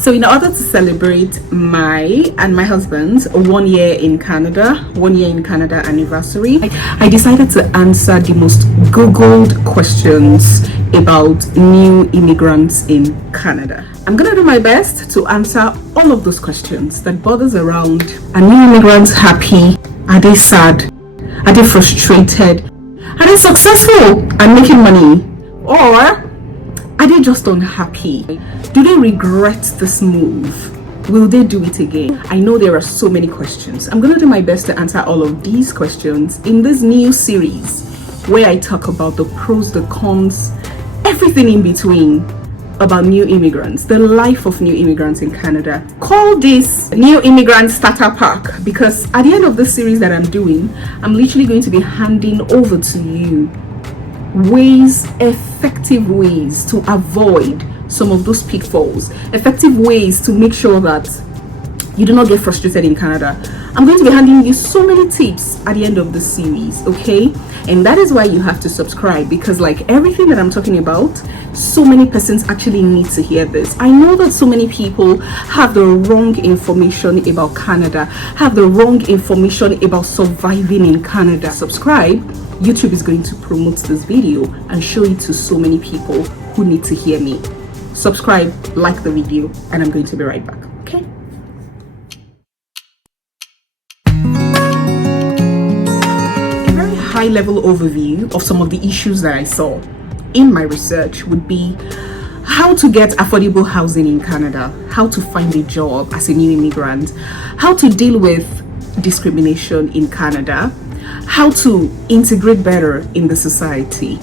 So in order to celebrate my and my husband's 1 year in Canada anniversary, I decided to answer the most googled questions about new immigrants in Canada. I'm gonna do my best to answer all of those questions that bothers around. Are new immigrants happy? Are they sad? Are they frustrated? Are they successful and making money? Or are they just unhappy? Do they regret this move? Will they do it again? I know there are so many questions. I'm going to do my best to answer all of these questions in this new series where I talk about the pros, the cons, everything in between about new immigrants, the life of new immigrants in Canada. Call this New Immigrant Starter Pack because at the end of this series that I'm doing, I'm literally going to be handing over to you effective ways to avoid some of those pitfalls, effective ways to make sure that you do not get frustrated in Canada. I'm going to be handing you so many tips at the end of the series, okay? And that is why you have to subscribe, because like everything that I'm talking about, so many persons actually need to hear this. I know that so many people have the wrong information about Canada, have the wrong information about surviving in Canada. Subscribe. YouTube is going to promote this video and show it to so many people who need to hear me. Subscribe, like the video, and I'm going to be right back, okay? A very high-level overview of some of the issues that I saw in my research would be how to get affordable housing in Canada, how to find a job as a new immigrant, how to deal with discrimination in Canada, how to integrate better in the society,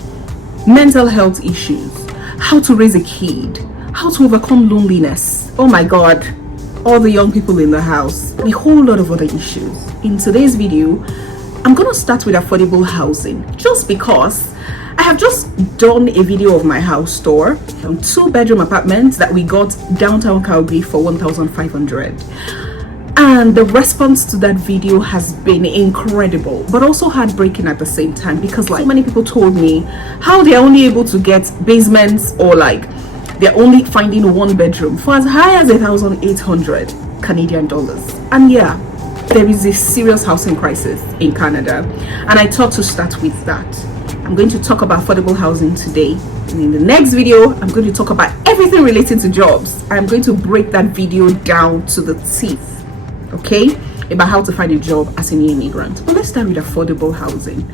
mental health issues, how to raise a kid, how to overcome loneliness. Oh my God, all the young people in the house, a whole lot of other issues. In today's video, I'm gonna start with affordable housing just because I have just done a video of my house tour, 2-bedroom apartments that we got downtown Calgary for $1,500. And the response to that video has been incredible, but also heartbreaking at the same time, because like so many people told me how they're only able to get basements, or like they're only finding 1-bedroom for as high as 1,800 Canadian dollars. And yeah, there is a serious housing crisis in Canada, and I thought to start with that. I'm going to talk about affordable housing today, and in the next video I'm going to talk about everything related to jobs. I'm going to break that video down to the teeth, okay, about how to find a job as a new immigrant. But let's start with affordable housing.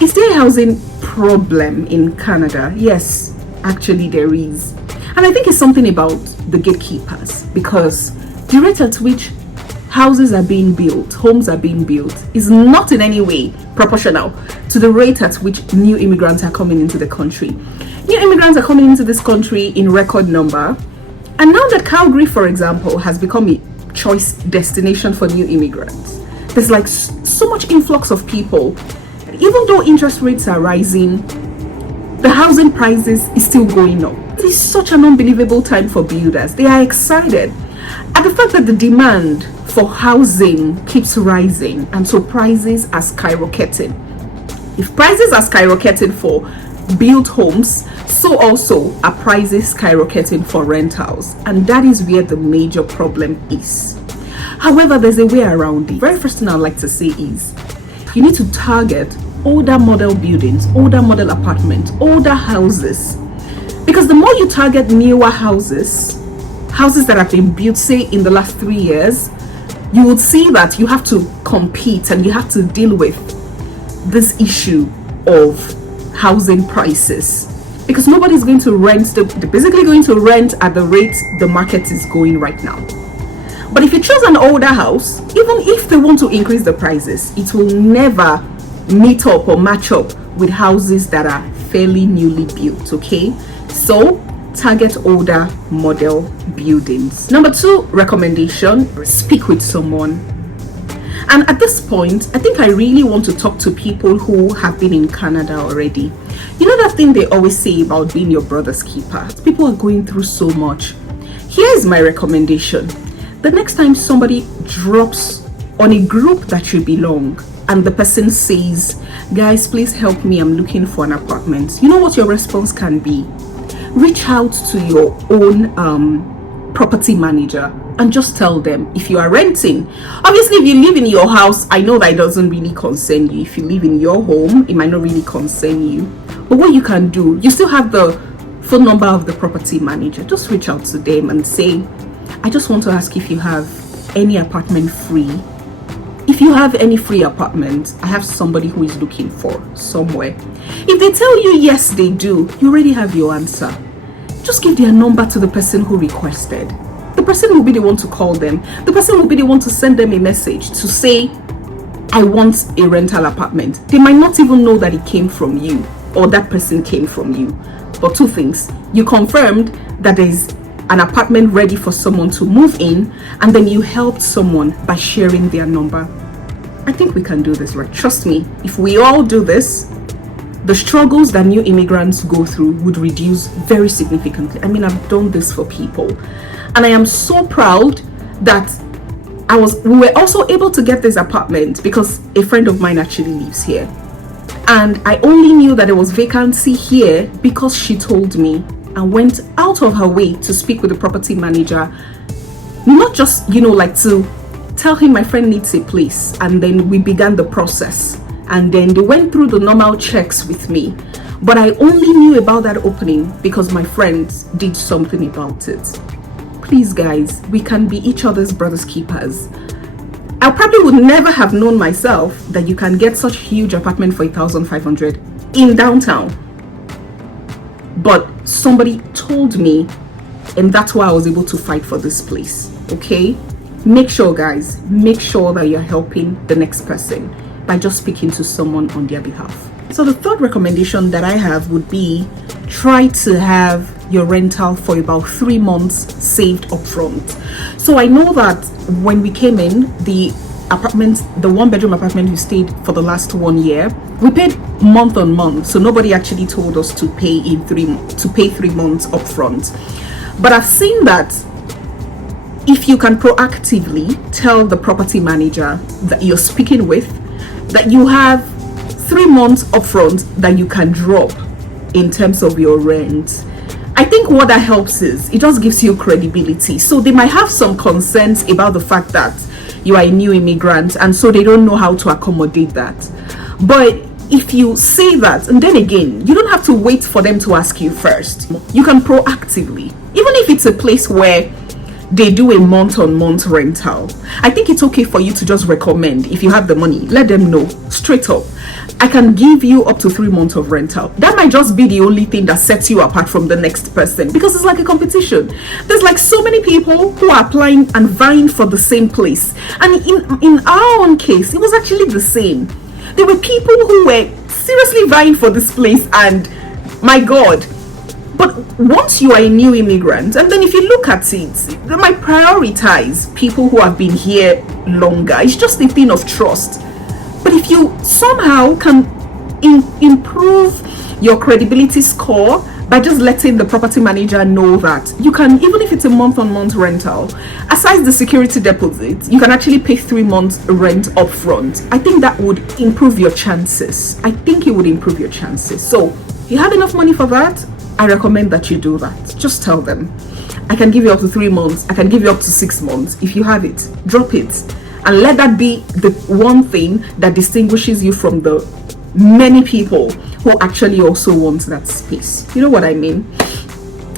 Is there a housing problem in Canada? Yes, actually there is. And I think it's something about the gatekeepers, because the rate at which houses are being built, homes are being built, is not in any way proportional to the rate at which new immigrants are coming into the country. New immigrants are coming into this country in record number, and now that Calgary, for example, has become a choice destination for new immigrants, there's like so much influx of people. Even though interest rates are rising, the housing prices is still going up. It is such an unbelievable time for builders. They are excited at the fact that the demand for housing keeps rising, and so prices are skyrocketing. If prices are skyrocketing for built homes, so also are prices skyrocketing for rentals, and that is where the major problem is. However, there's a way around it. Very first thing I'd like to say is you need to target older model buildings, older model apartments, older houses, because the more you target newer houses that have been built, say in the last 3 years, you will see that you have to compete and you have to deal with this issue of housing prices, because nobody's going to rent. They're basically going to rent at the rate the market is going right now. But if you choose an older house, even if they want to increase the prices, it will never meet up or match up with houses that are fairly newly built, okay? So target older model buildings. Number 2 recommendation, speak with someone. And at this point, I think I really want to talk to people who have been in Canada already. You know that thing they always say about being your brother's keeper? People are going through so much. Here's my recommendation. The next time somebody drops on a group that you belong and the person says, guys, please help me, I'm looking for an apartment, you know what your response can be? Reach out to your own property manager and just tell them if you are renting. Obviously, if you live in your house, I know that it doesn't really concern you. If you live in your home, it might not really concern you. But what you can do, you still have the phone number of the property manager. Just reach out to them and say, I just want to ask if you have any apartment free. If you have any free apartment, I have somebody who is looking for somewhere. If they tell you yes, they do, you already have your answer. Just give their number to the person who requested. The person will be the one to call them. The person will be the one to send them a message to say, I want a rental apartment. They might not even know that it came from you or that person came from you. But two things. You confirmed that there is an apartment ready for someone to move in, and then you helped someone by sharing their number. I think we can do this, right? Trust me, if we all do this, the struggles that new immigrants go through would reduce very significantly. I mean, I've done this for people, and I am so proud that we were also able to get this apartment because a friend of mine actually lives here. And I only knew that there was vacancy here because she told me and went out of her way to speak with the property manager. Not just, like to tell him my friend needs a place. And then we began the process. And then they went through the normal checks with me. But I only knew about that opening because my friends did something about it. Please, guys, we can be each other's brothers' keepers. I probably would never have known myself that you can get such huge apartment for 1,500 in downtown. But somebody told me, and that's why I was able to fight for this place. Okay? Make sure, guys, make sure that you're helping the next person by just speaking to someone on their behalf. So the third recommendation that I have would be try to have your rental for about 3 months saved upfront. So I know that when we came in, the apartment, the 1-bedroom apartment we stayed for the last 1 year, we paid month on month. So nobody actually told us to pay 3 months upfront. But I've seen that if you can proactively tell the property manager that you're speaking with that you have 3 months upfront that you can drop in terms of your rent, I think what that helps is it just gives you credibility. So they might have some concerns about the fact that you are a new immigrant, and so they don't know how to accommodate that. But if you say that, and then again, you don't have to wait for them to ask you first. You can proactively, even if it's a place where they do a month-on-month rental, I think it's okay for you to just recommend, if you have the money, let them know straight up, I can give you up to 3 months of rental. That might just be the only thing that sets you apart from the next person, because it's like a competition. There's like so many people who are applying and vying for the same place, and in our own case, it was actually the same. There were people who were seriously vying for this place, and my God. But once you are a new immigrant, and then if you look at it, they might prioritize people who have been here longer. It's just a thing of trust. But if you somehow can improve your credibility score by just letting the property manager know that you can, even if it's a month-on-month rental, aside the security deposit, you can actually pay 3 months rent up front. I think that would improve your chances. I think it would improve your chances. So if you have enough money for that, I recommend that you do that. Just tell them, I can give you up to 3 months. I can give you up to 6 months. If you have it, drop it. And let that be the one thing that distinguishes you from the many people who actually also want that space. You know what I mean?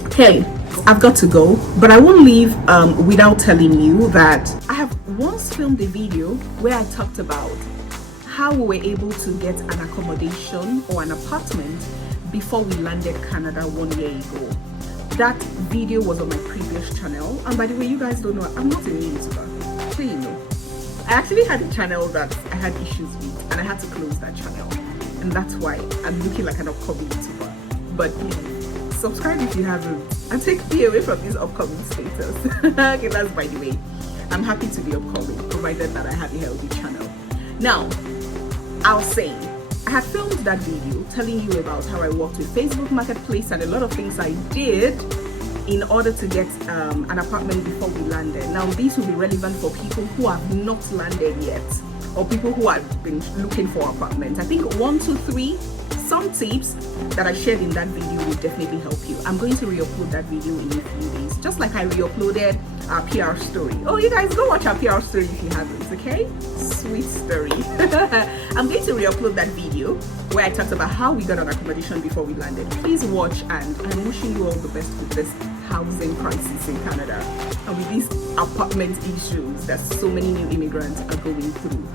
Okay, I've got to go, but I won't leave without telling you that I have once filmed a video where I talked about how we were able to get an accommodation or an apartment before we landed Canada 1 year ago. That video was on my previous channel, and by the way, you guys don't know, I'm not a new YouTuber, so you know. I actually had a channel that I had issues with, and I had to close that channel, and that's why I'm looking like an upcoming YouTuber. But please, subscribe if you haven't, and take me away from this upcoming status. Okay, that's by the way. I'm happy to be upcoming, provided that I have a healthy channel. Now, I'll say, I have filmed that video telling you about how I worked with Facebook Marketplace and a lot of things I did in order to get an apartment before we landed. Now, these will be relevant for people who have not landed yet, or people who have been looking for apartments. I think 1, 2, 3 some tips that I shared in that video will definitely help you. I'm going to re-upload that video in a few days, just like I re-uploaded our PR story. Oh, you guys go watch our PR story if you haven't, okay? Sweet story. I'm going to re-upload that video where I talked about how we got an accommodation before we landed. Please watch, and I'm wishing you all the best with this housing crisis in Canada and with these apartment issues that so many new immigrants are going through.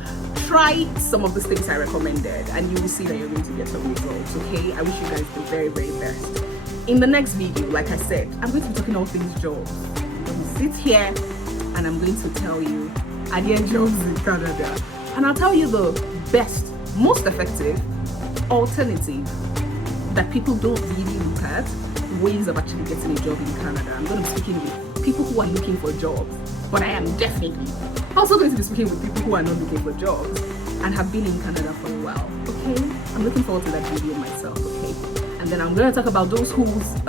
Try some of the things I recommended and you will see that you're going to get some results, okay? I wish you guys the very, very best. In the next video, like I said, I'm going to be talking all things jobs. I'm going to sit here and I'm going to tell you, are there jobs in Canada? And I'll tell you the best, most effective alternative that people don't really look at, ways of actually getting a job in Canada. I'm going to be speaking with people who are looking for jobs, but I am definitely also going to be speaking with people who are not looking for jobs and have been in Canada for a while, okay? I'm looking forward to that video myself, okay? And then I'm going to talk about those whose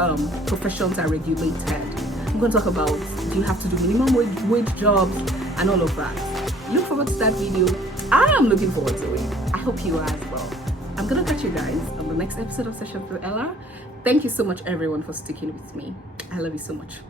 professions are regulated. I'm going to talk about, do you have to do minimum wage jobs and all of that. Look forward to that video. I am looking forward to it. I hope you are as well. I'm going to catch you guys on the next episode of Session with Ella. Thank you so much, everyone, for sticking with me. I love you so much.